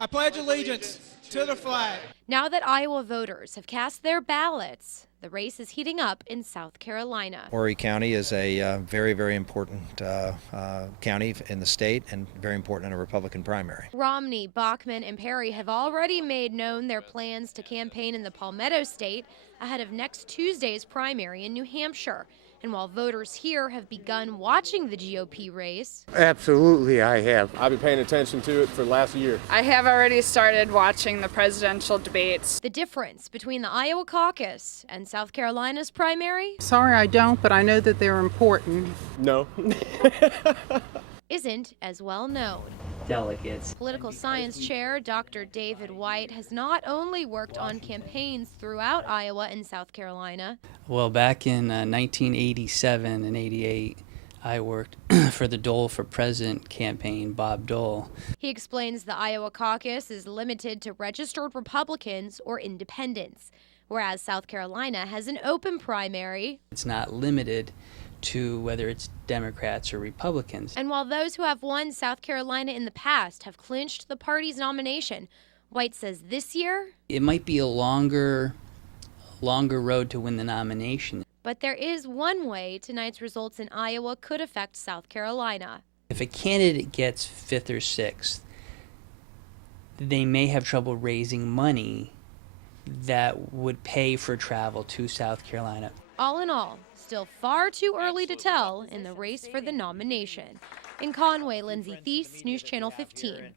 I pledge allegiance to the flag. Now that Iowa voters have cast their ballots, the race is heating up in South Carolina. Horry County is a very, very important county in the state and very important in a Republican primary. Romney, Bachmann, and Perry have already made known their plans to campaign in the Palmetto State ahead of next Tuesday's primary in New Hampshire. And while voters here have begun watching the GOP race, Absolutely, I have. I've been paying attention to it for the last year. I have already started watching the presidential debates. the difference between the Iowa caucus and South Carolina's primary Sorry, I don't, but I know that they're important. No. isn't as well known. Delegates. Political science chair Dr. David White has not only worked on campaigns throughout Iowa and South Carolina. Well, back in 1987 and 88, I worked for the Dole for President campaign, Bob Dole. He explains the Iowa caucus is limited to registered Republicans or independents, whereas South Carolina has an open primary. It's not limited to whether it's Democrats or Republicans. And while those who have won South Carolina in the past have clinched the party's nomination, White says this year, It might be a longer road to win the nomination. but there is one way tonight's results in Iowa could affect South Carolina. If a candidate gets 5th or 6th, they may have trouble raising money that would pay for travel to South Carolina. All in all, still far too early to tell in the race for the nomination. In Conway, Lindsay Thies, News Channel 15.